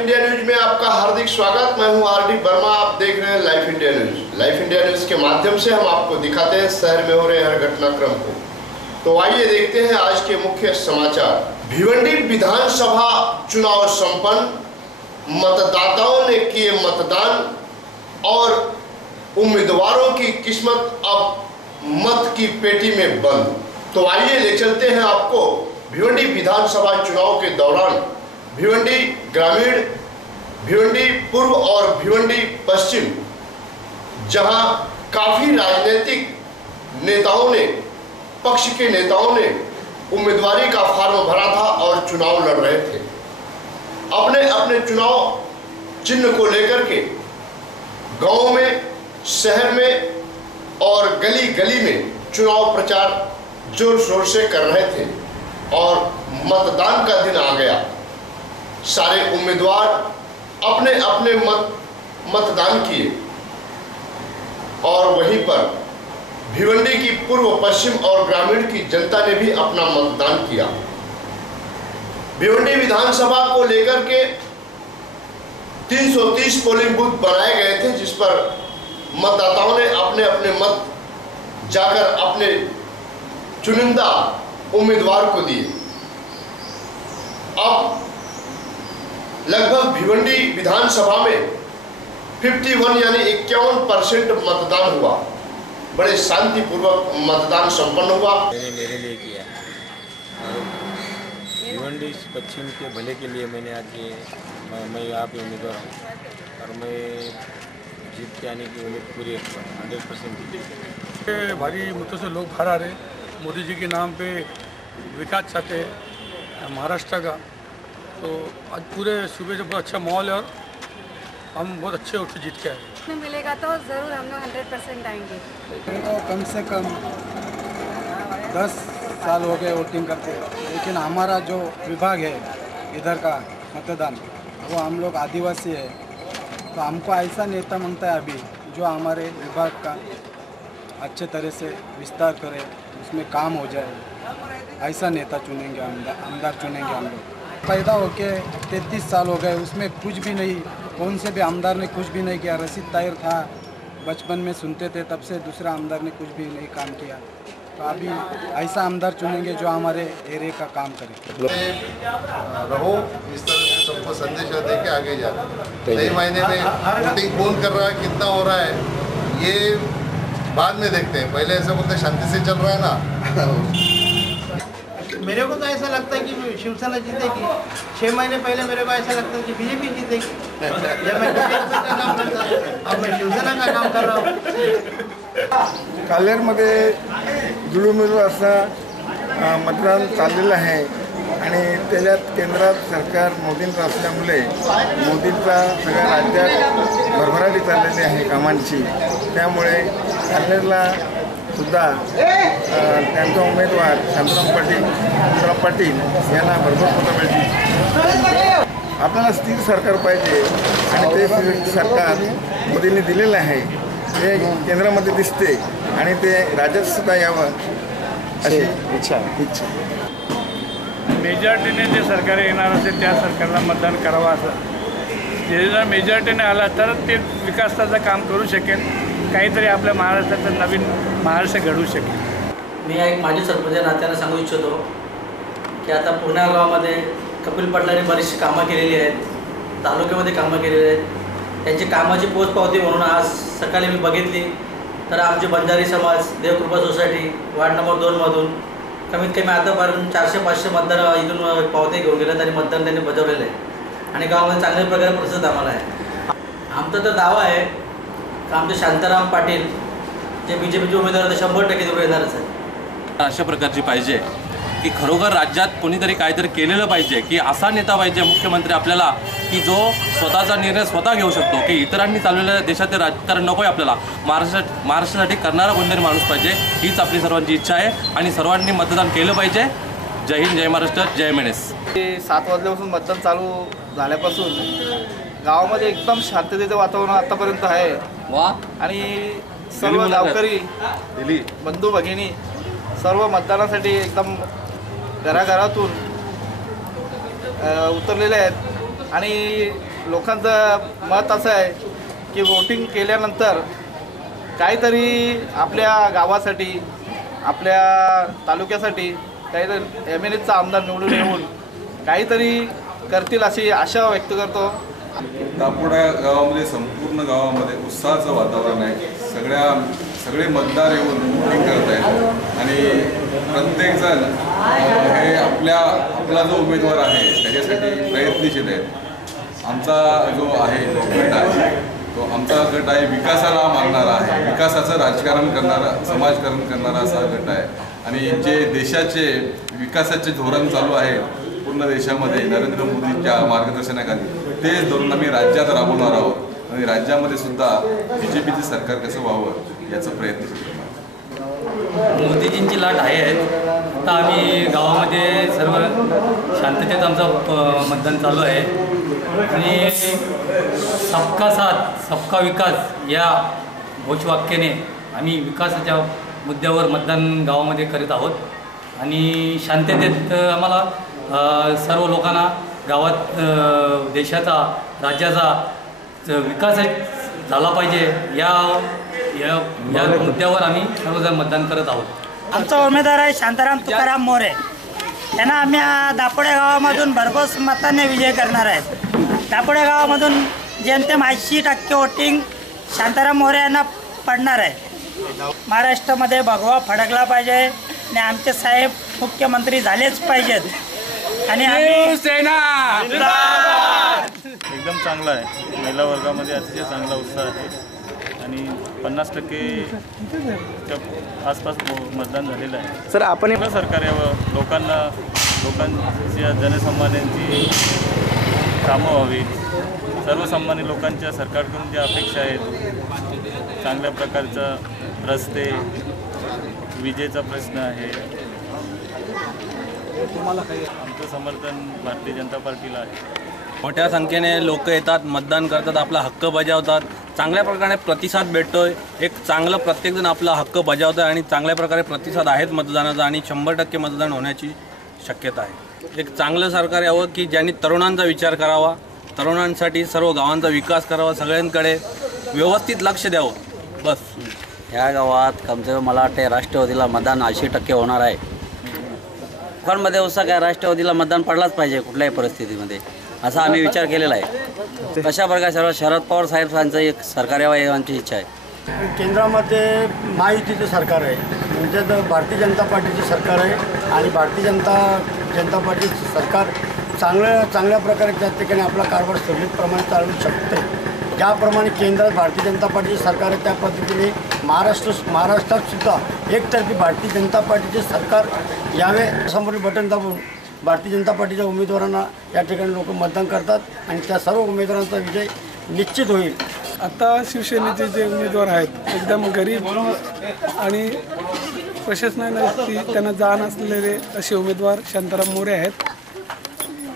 India news में आपका हार्दिक स्वागत। मैं हूं आरडी वर्मा। आप देख रहे हैं Life India News. Life India News के माध्यम से हम आपको दिखाते हैं शहर में हो रहे हर घटनाक्रम को। तो आइए देखते हैं आज के मुख्य समाचार। भिवंडी विधानसभा चुनाव संपन्न, मतदाताओं ने किए मतदान और उम्मीदवारों की किस्मत अब मत की पेटी में बंद। तो आइए ले चलते हैं आपको भिवंडी विधानसभा चुनाव के दौरान भिवंडी ग्रामीण, भिवंडी पूर्व और भिवंडी पश्चिम, जहां काफी राजनीतिक नेताओं ने, पक्ष के नेताओं ने उम्मीदवारी का फॉर्म भरा था और चुनाव लड़ रहे थे। अपने अपने चुनाव चिन्ह को लेकर के गांव में, शहर में और गली गली में चुनाव प्रचार जोर शोर से कर रहे थे और मतदान का दिन आ गया। सारे उम्मीदवार अपने अपने मतदान किए और वहीं पर भिवंडी की पूर्व, पश्चिम और ग्रामीण की जनता ने भी अपना मतदान किया। भिवंडी विधानसभा को लेकर के 330 पोलिंग बूथ बनाए गए थे, जिस पर मतदाताओं ने अपने अपने मत जाकर अपने चुनिंदा उम्मीदवार को दिए। अब लगभग भिवंडी विधानसभा में 51 यानी 51% मतदान हुआ। बड़े शांतिपूर्वक मतदान संपन्न हुआ। मैंने मेरे लिए किया और भिवंडी पश्चिम के भले के लिए मैंने आज ये मैं यहाँ पे उम्मीदवार हूँ और मैं जीत के आने की उम्मीद पूरी 100%। भारी मतों से लोग बाहर आ रहे। मोदी जी के नाम पे विकास चाहते हैं महाराष्ट्र का, तो आज पूरे सूबे से बहुत अच्छा माहौल है और हम बहुत अच्छे वोट से जीत के आए। मिलेगा तो ज़रूर हम लोग 100% आएंगे। तो कम से कम 10 साल हो गए वोटिंग करते, लेकिन हमारा जो विभाग है इधर का मतदान, वो हम लोग आदिवासी है, तो हमको ऐसा नेता मांगता है अभी जो हमारे विभाग का अच्छे तरह से विस्तार करे, उसमें काम हो जाए, ऐसा नेता चुनेंगे, आमदार चुनेंगे हम लोग। पैदा होके 33 साल हो गए, उसमें कुछ भी नहीं, कौन से भी आमदार ने कुछ भी नहीं किया। रशीद ताहिर था, बचपन में सुनते थे, तब से दूसरा आमदार ने कुछ भी नहीं काम किया। तो अभी ऐसा आमदार चुनेंगे जो हमारे एरिया का काम करे। रहो इस तरह से सबको संदेश दे के आगे जा। कई महीने में वोटिंग कौन कर रहा है, कितना हो रहा है, ये बाद में देखते हैं। पहले ऐसा बोलते शांति से चल रहा है ना। मेरे को तो ऐसा लगता है कि शिवसेना जीतेगी। 6 महीने पहले मेरे को ऐसा लगता है कि बीजेपी जीतेगी। जब मैं बीजेपी का काम करता हूँ, अब मैं शिवसेना का काम कर रहा हूँ। कालेरमध्ये जुळूमिळू असं मतदान चाललेलं आहे आणि त्याच्यात केंद्रात सरकार मोदींचं असल्यामुळे मोदींचा सगळ्या राज्यात भरभराटी चाललेली आहे कामांची। त्यामुळे कालेरला सुद्धा त्यांचा उमेदवार शांताराम पाटील यांना भरपूर मतं मिळतील। आपल्याला स्थिर सरकार पाहिजे आणि ते सरकार मोदींनी दिलेलं आहे, ते केंद्रामध्ये दिसते आणि ते राज्यात सुद्धा यावं अशी इच्छा। मेजॉरिटीने जे सरकार येणार असेल त्या सरकारला मतदान करावं असं, जे जर मेजॉरिटीने आला तर ते विकासाचं काम करू शकेल, काहीतरी आपल्या महाराष्ट्राचं नवीन महाराष्ट्र घडवू शकेल। मी एक माजी सरपंच या नात्यानं सांगू इच्छितो की आता पुण्या गावामध्ये कपिल पाटलांनी बरीचशी कामं केलेली आहेत, तालुक्यामध्ये कामं केलेली आहेत। त्यांची कामाची पोचपावती म्हणून आज सकाळी मी बघितली तर आमचे बंजारी समाज देवकृपा सोसायटी वार्ड नंबर 2मधून कमीत कमी आतापर्यंत 400-500 मतदार इथून पावते घेऊन गेलेत आणि मतदान त्यांनी बजावलेलं आहे आणि गावामध्ये चांगल्या प्रकारे प्रतिसाद आम्हाला आहे। आमचा तर दावा आहे की आमचे शांताराम पाटील जे बीजेपीचे उमेदवार 100% निवडून येणारच आहे। अशा प्रकारची पाहिजे की खरोखर राज्यात कोणीतरी काहीतरी केलेलं पाहिजे, की असा नेता पाहिजे मुख्यमंत्री आपल्याला की जो स्वतःचा निर्णय स्वतः घेऊ शकतो, की इतरांनी चालवलेल्या देशातील राजकारण नको आहे आपल्याला। महाराष्ट्रासाठी करणारा कोणतरी माणूस पाहिजे, हीच आपली सर्वांची इच्छा आहे आणि सर्वांनी मतदान केलं पाहिजे। जय हिंद, जय महाराष्ट्र, जय मेनेस। 7 वाजल्यापासून मतदान चालू झाल्यापासून गावामध्ये एकदम शांततेचं वातावरण आतापर्यंत आहे आणि सर्व गावकरी बंधू भगिनी सर्व मतदानासाठी एकदम घराघरातून उतरलेले आहेत आणि लोकांचं मत असं आहे की वोटिंग केल्यानंतर काहीतरी आपल्या गावासाठी आपल्या तालुक्यासाठी काहीतरी MLAचा आमदार निवडून येऊन काहीतरी करतील अशी आशा व्यक्त करतो. दापोडा गावामध्ये संपूर्ण गावामध्ये उत्साहाचं वातावरण आहे. सगळे मतदार येऊन वोटिंग करत आहेत आणि प्रत्येकजण हे आपला जो उमेदवार आहे त्याच्यासाठी प्रयत्नशील आहेत. आमचा जो आहे जो गट आहे तो आमचा गट आहे विकासाला मानणारा आहे, विकासाचं राजकारण करणारा, समाजकारण करणारा असा गट आहे. आणि जे देशाचे विकासाचे धोरण चालू आहे पूर्ण देशामध्ये नरेंद्र मोदींच्या मार्गदर्शनाखाली तेच धोरण आम्ही राज्यात राबवणार आहोत आणि राज्यामध्ये सुद्धा BJPचं सरकार कसं व्हावं याचा प्रयत्न करतो. मोदीजींची लाट आहे. तर आम्ही गावामध्ये सर्व शांततेत आमचं मतदान चालू आहे आणि सबका साथ सबका विकास या घोषवाक्याने आम्ही विकासाच्या मुद्द्यावर मतदान गावामध्ये करीत आहोत आणि शांततेत आम्हाला सर्व लोकांना गावात देशाचा राज्याचा विकास झाला पाहिजे या मुद्द्यावर आम्ही सर्वजण मतदान करत आहोत. आमचा उमेदवार आहे शांताराम तुकाराम मोरे. त्यांना आम्ही दापोडे गावामधून भरघोस मताने विजय करणार आहेत. दापोडे गावामधून जेमतेम 80% वोटिंग शांताराम मोरे यांना पडणार आहे. महाराष्ट्रामध्ये भगवा फडकला पाहिजे आणि आमचे साहेब मुख्यमंत्री झालेच पाहिजेत आणि एकदम चांगला आहे. महिला वर्गामध्ये अतिशय चांगला उत्साह आहे आणि 50%च्या आसपास मतदान झालेलं आहे. सर आपण सरकार यावं, लोकांच्या जनसामान्यांची कामं व्हावीत, सर्वसामान्य लोकांच्या सरकारकडून ज्या अपेक्षा आहेत, चांगल्या प्रकारचा रस्ते, विजेचा प्रश्न आहे. आमचं समर्थन भारतीय जनता पार्टीला आहे. मोठ्या संख्येने लोक येतात, मतदान करतात, आपला हक्क बजावतात. चांगल्या प्रकारे प्रतिसाद भेटतोय. एक चांगलं प्रत्येकजण आपला हक्क बजावतोय आणि चांगल्या प्रकारे प्रतिसाद आहेत मतदानाचा आणि 100% मतदान होण्याची शक्यता आहे. एक चांगलं सरकार यावं की ज्यांनी तरुणांचा विचार करावा, तरुणांसाठी सर्व गावांचा विकास करावा, सगळ्यांकडे व्यवस्थित लक्ष द्यावं. बस ह्या गावात कमसे कम मला वाटते राष्ट्रवादीला मतदान 80% होणार आहे. लोकांमध्ये उत्साह काय, राष्ट्रवादीला मतदान पडलाच पाहिजे कुठल्याही परिस्थितीमध्ये असा आम्ही विचार केलेला आहे. कशा प्रकारे सर्व शरद पवार साहेबांचं एक सरकार यावं आमची इच्छा आहे. केंद्रामध्ये महायुतीचं सरकार आहे, म्हणजे भारतीय जनता पार्टीचं सरकार आहे आणि भारतीय जनता पार्टीचं सरकार चांगल्या प्रकारे त्या ठिकाणी आपला कारभार सुरळीतप्रमाणे चालवू शकते. ज्याप्रमाणे केंद्रात भारतीय जनता पार्टीचे सरकार आहे त्या पद्धतीने महाराष्ट्रात सुद्धा एकतर्फी भारतीय जनता पार्टीचे सरकार यावे. समोरील बटन दाबून भारतीय जनता पार्टीच्या उमेदवारांना या ठिकाणी लोक मतदान करतात आणि त्या सर्व उमेदवारांचा विजय निश्चित होईल. आता शिवसेनेचे जे उमेदवार आहेत एकदम गरीब आणि प्रशासनाने त्यांना जाण असलेले असे उमेदवार शांताराम मोरे आहेत.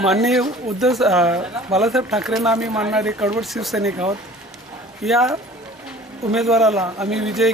माननीय बाळासाहेब ठाकरेंना आम्ही मानणारे कडवट शिवसैनिक आहोत. या उमेदवाराला आम्ही विजय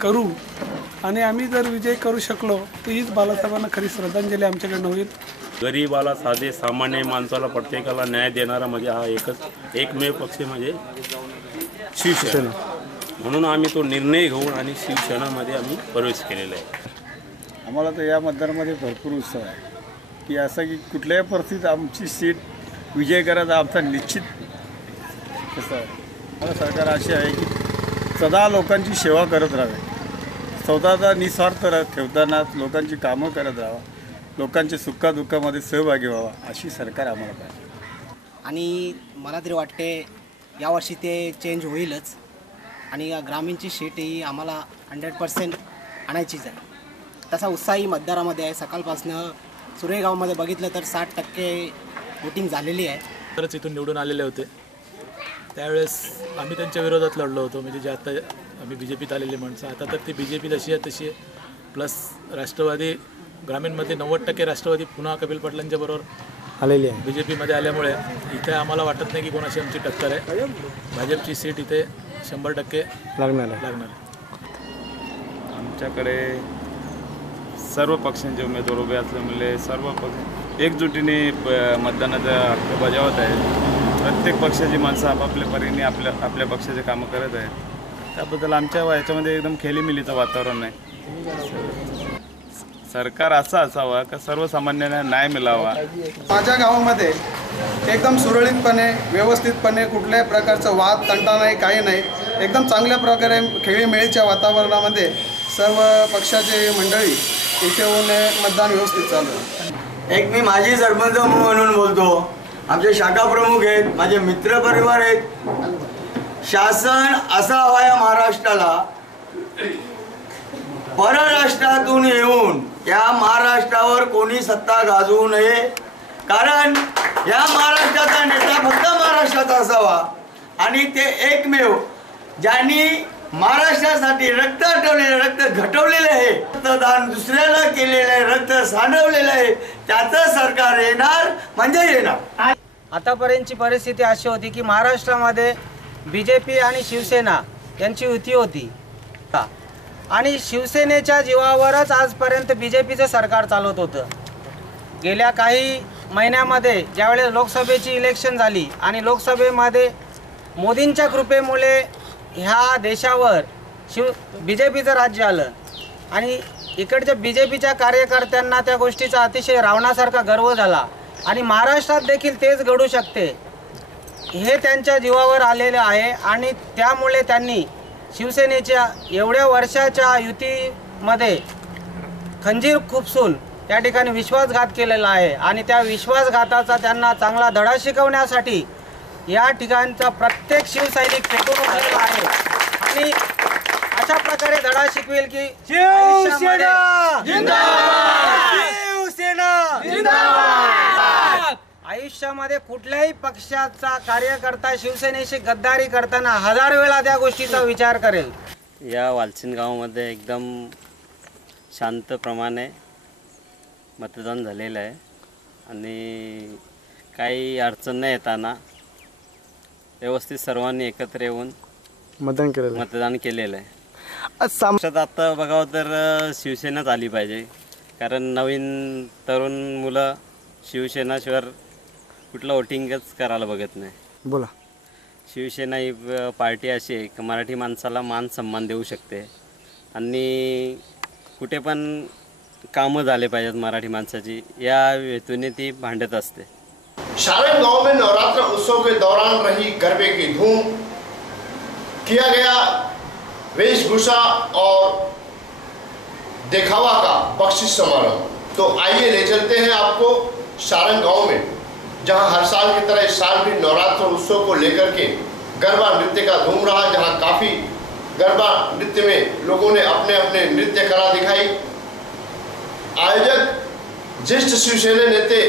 करू आणि आम्ही जर विजय करू शकलो तर हीच बाळासाहेबांना खरी श्रद्धांजली आमच्याकडनं होईल. गरीबाला, साधे सामान्य माणसाला, प्रत्येकाला न्याय देणारा म्हणजे हा एकमेव पक्ष म्हणजे शिवसेना. म्हणून आम्ही तो निर्णय घेऊन आणि शिवसेनामध्ये आम्ही प्रवेश केलेला आहे. आम्हाला तर या मतदानामध्ये भरपूर उत्साह आहे की असं की कुठल्याही परिस्थितीत आमची सीट विजय करायचा आमचा निश्चित कसं आहे. मला सरकार अशी आहे की सदा लोकांची सेवा करत राहावे, स्वतःचा निस्वार्थ ठेवताना लोकांची कामं करत राहावा, लोकांच्या सुखादुःखामध्ये सहभागी व्हावा अशी सरकार आम्हाला पाहिजे. आणि मला तरी वाटते यावर्षी ते चेंज होईलच आणि ग्रामीणची सीट ही आम्हाला 100% आणायचीच आहे. तसा उत्साही मतदारामध्ये आहे. सकाळपासनं सुरेगावमध्ये बघितलं तर 60% वोटिंग झालेली आहे. तरच इथून निवडून आलेले होते त्यावेळेस आम्ही त्यांच्या विरोधात लढलो होतो. म्हणजे जे आता आम्ही BJPत आलेली माणसं, आता तर ती BJP जशी आहे तशी आहे. प्लस राष्ट्रवादी ग्रामीणमध्ये 90% राष्ट्रवादी पुन्हा कपिल पाटलांच्या बरोबर आलेली आहे. BJPमध्ये आल्यामुळे इथे आम्हाला वाटत नाही की कोणाशी आमची टक्कर आहे. भाजपची सीट इथे 100% लागणार आहे. आमच्याकडे सर्व पक्षांचे उमेदवार उभे असल्यामुळे सर्व पक्ष एकजुटीने मतदानाचा हक्क बजावत आहेत. प्रत्येक पक्षाची माणसं आपापल्या परीने आपल्या पक्षाचे कामं करत आहेत. त्याबद्दल आमच्या याच्यामध्ये एकदम खेलीमिलीचं वातावरण आहे. सरकार असा असावा का सर्वसामान्यांना न्याय मिळावा. माझ्या गावामध्ये एकदम सुरळीतपणे व्यवस्थितपणे कुठल्याही प्रकारचं वाद तंटा नाही, काही नाही. एकदम चांगल्या प्रकारे खेळीमेळीच्या वातावरणामध्ये सर्व पक्षाचे मंडळी इथे येऊन मतदान व्यवस्थित चालू आहे. एक मी माजी सरपंच म्हणून बोलतो. आमचे शाखा प्रमुख आहेत, माझे मित्रपरिवार आहेत. शासन असा हवा या महाराष्ट्राला, परराष्ट्रातून येऊन या महाराष्ट्रावर कोणी सत्ता गाजवू नये. कारण या महाराष्ट्राचा नेता फक्त महाराष्ट्राचा असावा आणि ते एकमेव ज्यांनी महाराष्ट्रासाठी रक्त आटवलेलं, रक्त घटवलेलं आहे, रक्तदान दुसऱ्याला केलेलं आहे, रक्त सांडवलेलं आहे, त्याचं सरकार येणार म्हणजे येणार. आतापर्यंतची परिस्थिती अशी होती की महाराष्ट्रामध्ये BJP आणि शिवसेना यांची युती होती आणि शिवसेनेच्या जीवावरच आजपर्यंत BJPचं सरकार चालवत होतं. गेल्या काही महिन्यामध्ये ज्यावेळेस लोकसभेची इलेक्शन झाली आणि लोकसभेमध्ये मोदींच्या कृपेमुळे ह्या देशावर BJPचं राज्य आलं आणि इकडच्या BJPच्या कार्यकर्त्यांना त्या गोष्टीचा अतिशय रावणासारखा गर्व झाला आणि महाराष्ट्रात देखील तेच घडू शकते हे त्यांच्या जीवावर आलेले आहे आणि त्यामुळे त्यांनी शिवसेनेच्या एवढ्या वर्षाच्या युतीमध्ये खंजीर खुपसून त्या ठिकाणी विश्वासघात केलेला आहे आणि त्या विश्वासघाताचा त्यांना चांगला धडा शिकवण्यासाठी या ठिकाणचा प्रत्येक शिवसैनिक पेटून उठलेला आहे आणि अशा प्रकारे धडा शिकवेल की शिवसेना जिंदाबाद, शिवसेना जिंदाबाद. आयुष्यामध्ये कुठल्याही पक्षाचा कार्यकर्ता शिवसेनेशी गद्दारी करताना 1000 वेळा त्या गोष्टीचा विचार करेल. या वालचिन गावामध्ये एकदम शांतप्रमाणे मतदान झालेलं आहे आणि काही अडचण न येताना व्यवस्थित सर्वांनी एकत्र येऊन मतदान केलेलं आहे. आता बघावं तर शिवसेनाच आली पाहिजे कारण नवीन तरुण मुलं शिवसेनाशिवाय कुठलं वोटिंगच करायला बघत नाही. बोला. शिवसेना ही पार्टी अशी आहे की मराठी माणसाला मान सन्मान देऊ शकते आणि कुठे पण कामं झाले पाहिजेत मराठी माणसाची या हेतूने ती भांडत असते. सारंग गांव में नवरात्र उत्सव के दौरान रही गरबे की धूम, किया गया वेशभूषा और दिखावा का बख्शिश समारोह. तो आइए ले चलते हैं आपको सारंग गांव में जहां हर साल की तरह इस साल भी नवरात्र उत्सव को लेकर के गरबा नृत्य का धूम रहा. जहां काफ़ी गरबा नृत्य में लोगों ने अपने अपने नृत्य कला दिखाई. आयोजक ज्येष्ठ शिवसेना नेते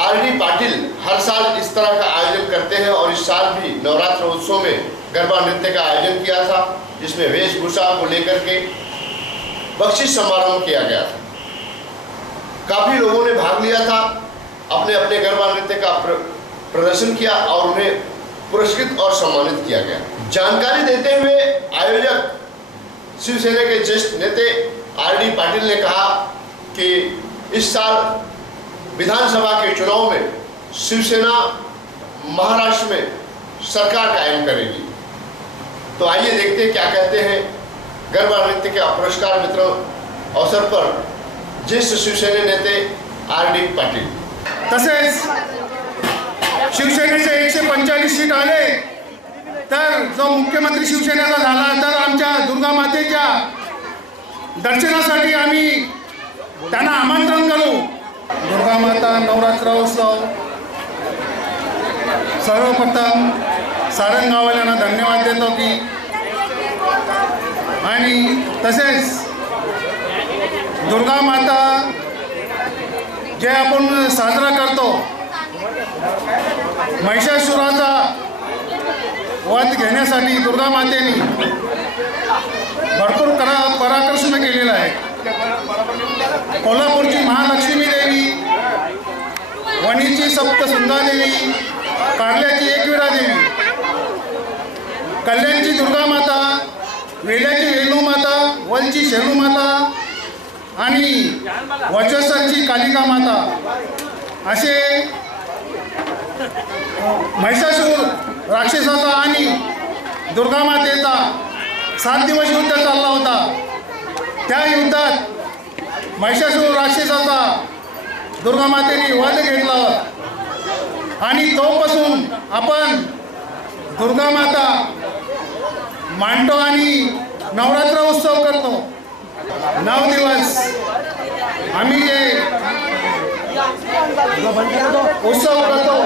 RD पाटिल हर साल इस तरह का आयोजन करते हैं और इस साल भी नवरात्र उत्सव में गरबा नृत्य का आयोजन किया था जिसमें वेशभूषा को लेकर के बख्शिश समारोह किया गया था. काफ़ी लोगों ने भाग लिया था, अपने अपने गरबा नृत्य का प्रदर्शन किया और उन्हें पुरस्कृत और सम्मानित किया गया. जानकारी देते हुए आयोजक शिवसेना के ज्येष्ठ नेते RD पाटिल ने कहा कि इस साल विधानसभा के चुनाव में शिवसेना महाराष्ट्र में सरकार कायम करेगी. तो आइए देखते हैं क्या कहते हैं गरबा नृत्य के पुरस्कार वितरण अवसर पर ज्येष्ठ शिवसेना नेते RD पाटील. तसेच शिवसेनेचे 145 सीट आले तर जो मुख्यमंत्री शिवसेनेचा झाला तर आमच्या दुर्गा मातेच्या दर्शनासाठी आम्ही त्यांना आमंत्रण करू. दुर्गा माता नवरात्र उत्सव सर्वप्रथम सारंग गाववाल्यांना धन्यवाद देतो की आणि तसेच दुर्गा माता जे आपण साजरा करतो महिषासुराचा वध घेण्यासाठी दुर्गा मातेने भरपूर पराक्रम केलेला आहे. कोल्हापूरची महालक्ष्मी देवी, वणीची सप्तसुंदा देवी, कारल्याची एकविरा देवी, कल्याणची दुर्गा माता, वेल्याची वेणू माता, वलची शेणू माता आणि वचसाची कालिका माता असे महिषासूर राक्षसाचा आणि दुर्गामातेचा 7 दिवस युद्ध चालला होता. त्या युद्धात महिषासूर राक्षसाचा दुर्गामातेने वध घेतला आणि तोपासून आपण दुर्गामाता मांडतो आणि नवरात्र उत्सव करतो. 9 दिवस आम्ही जे उत्सव करतो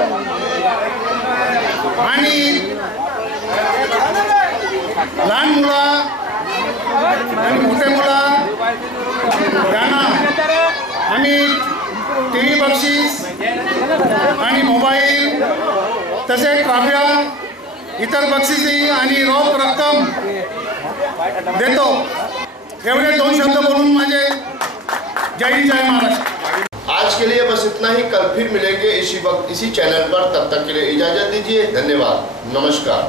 आणि लहान मुलं आणि मोठे मुलं त्यांना आम्ही TV बक्षीस आणि मोबाईल तसेच ट्रॉफ्या इतर बक्षिसी आणि रोख रक्कम देतो. एवढे 2 शब्द बोलून माझे जय हिंद जय महाराष्ट्र. आज के लिए बस इतना ही. कल फिर मिलेंगे इसी वक्त इसी चैनल पर. तब तक के लिए इजाजत दीजिए. धन्यवाद. नमस्कार.